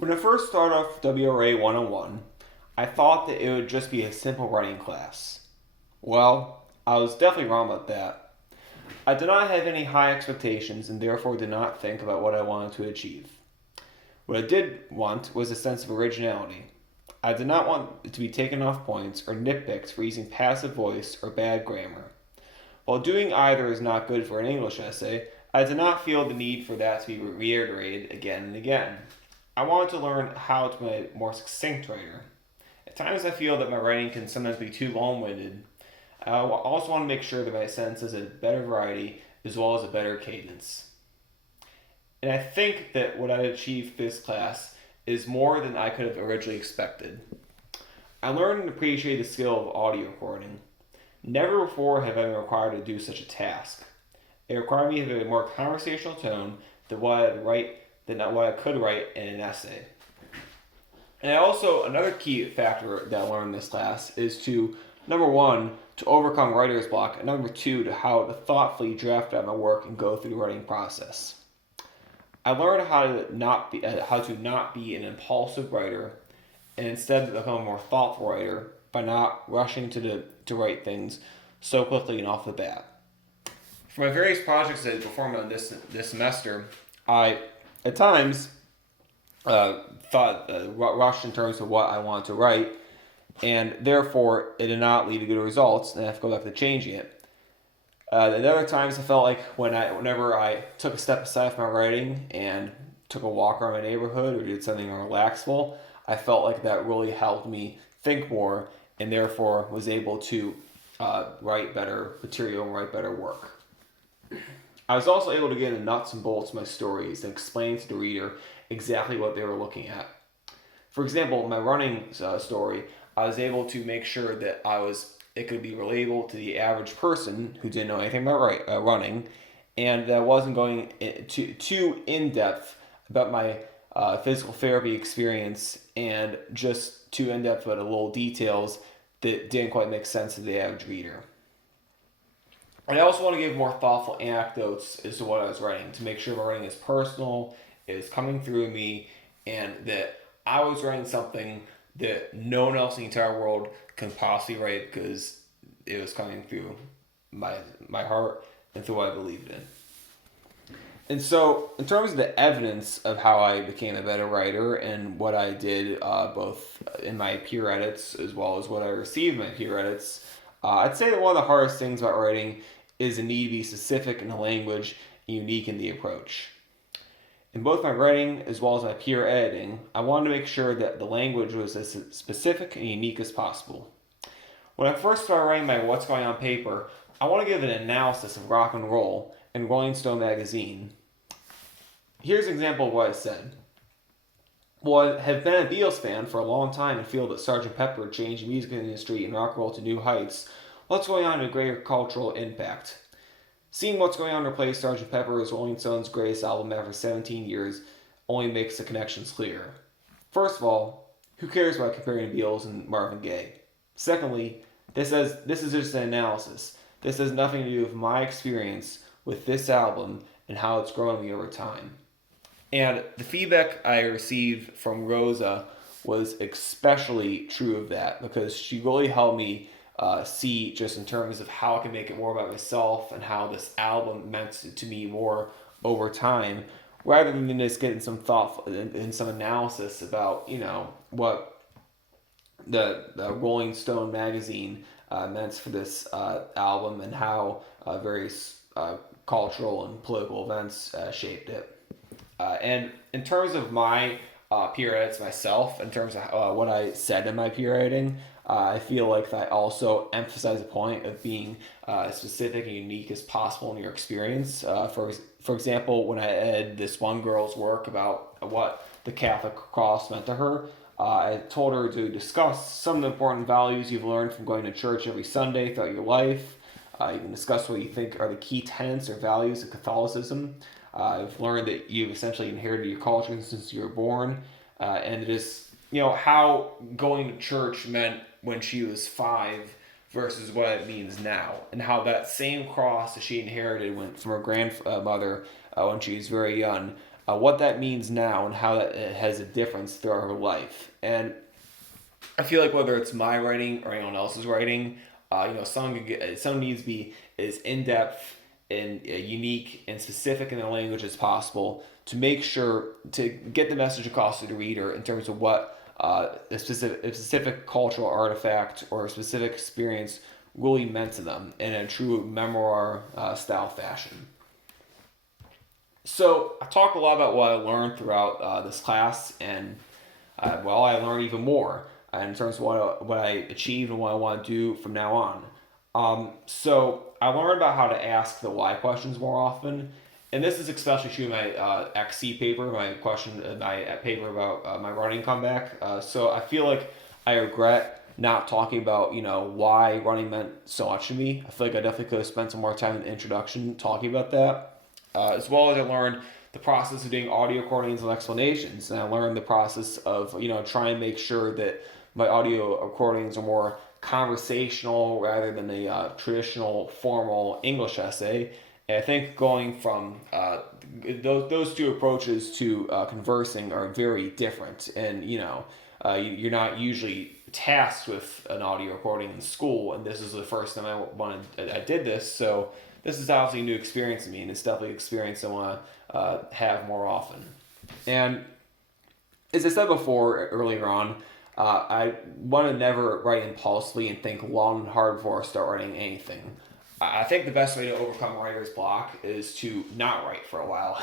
When I first started off WRA 101, I thought that it would just be a simple writing class. Well, I was definitely wrong about that. I did not have any high expectations and therefore did not think about what I wanted to achieve. What I did want was a sense of originality. I did not want to be taken off points or nitpicked for using passive voice or bad grammar. While doing either is not good for an English essay, I did not feel the need for that to be reiterated again and again. I wanted to learn how to be a more succinct writer. At times, I feel that my writing can sometimes be too long winded. I also want to make sure that my sentence has a better variety as well as a better cadence. And I think that what I achieved this class is more than I could have originally expected. I learned and appreciated the skill of audio recording. Never before have I been required to do such a task. It required me to have a more conversational tone than what I could write in an essay. And also another key factor that I learned in this class is to number one, to overcome writer's block, and number two, to how to thoughtfully draft out my work and go through the writing process. I learned how to not be an impulsive writer and instead become a more thoughtful writer by not rushing to write things so quickly and off the bat. For my various projects that I performed on this semester, I at times rushed in terms of what I wanted to write, and therefore it did not lead to good results, and I have to go back to changing it. At other times, I felt like whenever I took a step aside from my writing and took a walk around my neighborhood or did something relaxful, I felt like that really helped me think more and therefore was able to write better material and write better work. I was also able to get into the nuts and bolts of my stories and explain to the reader exactly what they were looking at. For example, my running story, I was able to make sure that it could be relatable to the average person who didn't know anything about running, and that wasn't going too in depth about my physical therapy experience and just too in depth about the little details that didn't quite make sense to the average reader. And I also want to give more thoughtful anecdotes as to what I was writing to make sure my writing is personal, is coming through me, and that I was writing something that no one else in the entire world can possibly write because it was coming through my heart and through what I believed in. And so, in terms of the evidence of how I became a better writer and what I did both in my peer edits as well as what I received in my peer edits, I'd say that one of the hardest things about writing is the need to be specific in the language and unique in the approach. In both my writing as well as my peer editing, I wanted to make sure that the language was as specific and unique as possible. When I first started writing my What's Going On paper, I want to give an analysis of rock and roll in Rolling Stone magazine. Here's an example of what I said. Well, I have been a Beatles fan for a long time and feel that Sgt. Pepper changed the music industry and rock and roll to new heights. What's Going On had a greater cultural impact. Seeing What's Going On replace Sgt. Pepper as Rolling Stone's greatest album after 17 years only makes the connections clear. First of all, who cares about comparing the Beatles and Marvin Gaye? Secondly, this is just an analysis. This has nothing to do with my experience with this album and how it's grown me over time. And the feedback I received from Rosa was especially true of that because she really helped me see just in terms of how I can make it more about myself and how this album meant to me more over time, rather than just getting some thought and some analysis about what the Rolling Stone magazine meant for this album and how various cultural and political events shaped it. And in terms of my peer edits myself, in terms of what I said in my peer editing, I feel like that also emphasized the point of being as specific and unique as possible in your experience. For example, when I edited this one girl's work about what the Catholic cross meant to her, I told her to discuss some of the important values you've learned from going to church every Sunday throughout your life. You can discuss what you think are the key tenets or values of Catholicism. I've learned that you've essentially inherited your culture since you were born, and it is how going to church meant when she was 5 versus what it means now, and how that same cross that she inherited from her grandmother when she was very young what that means now and how that it has a difference throughout her life. And I feel like whether it's my writing or anyone else's writing, some needs to be as in depth and unique and specific in the language as possible to make sure to get the message across to the reader in terms of what a specific cultural artifact or a specific experience really meant to them in a true memoir style fashion. So I talk a lot about what I learned throughout this class, and I learned even more in terms of what I achieved and what I want to do from now on. So I learned about how to ask the why questions more often, and this is especially true in my XC paper, my paper about my running comeback. So I feel like I regret not talking about why running meant so much to me. I feel like I definitely could have spent some more time in the introduction talking about that, as well as I learned the process of doing audio recordings and explanations, and I learned the process of trying to make sure that my audio recordings are more conversational rather than the traditional formal English essay. And I think going from those two approaches to conversing are very different. And you're not usually tasked with an audio recording in school, and this is the first time I did this. So this is obviously a new experience to me, and it's definitely an experience I want to have more often. And as I said before earlier on, I want to never write impulsively and think long and hard before I start writing anything. I think the best way to overcome writer's block is to not write for a while.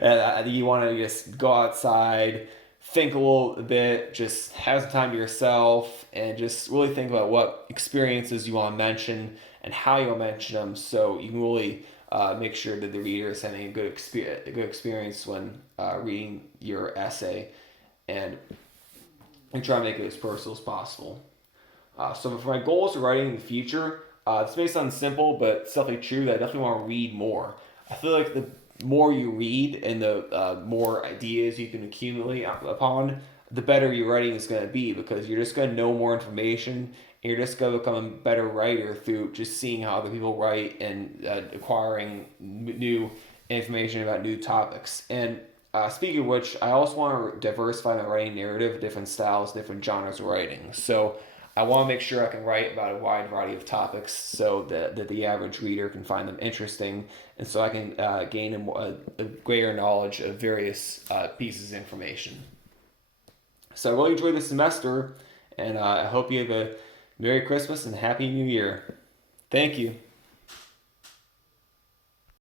And you want to just go outside, think a little bit, just have some time to yourself, and just really think about what experiences you want to mention and how you want to mention them, so you can really make sure that the reader is having a good experience when reading your essay, and try to make it as personal as possible. So for my goals of writing in the future, this may sound simple, but it's definitely true that I definitely want to read more. I feel like the more you read and the more ideas you can accumulate upon, the better your writing is going to be, because you're just going to know more information, and you're just going to become a better writer through just seeing how other people write and acquiring new information about new topics. And speaking of which, I also want to diversify my writing narrative, different styles, different genres of writing. So I want to make sure I can write about a wide variety of topics so that the average reader can find them interesting, and so I can gain a greater knowledge of various pieces of information. So I really enjoyed this semester, and I hope you have a Merry Christmas and Happy New Year. Thank you.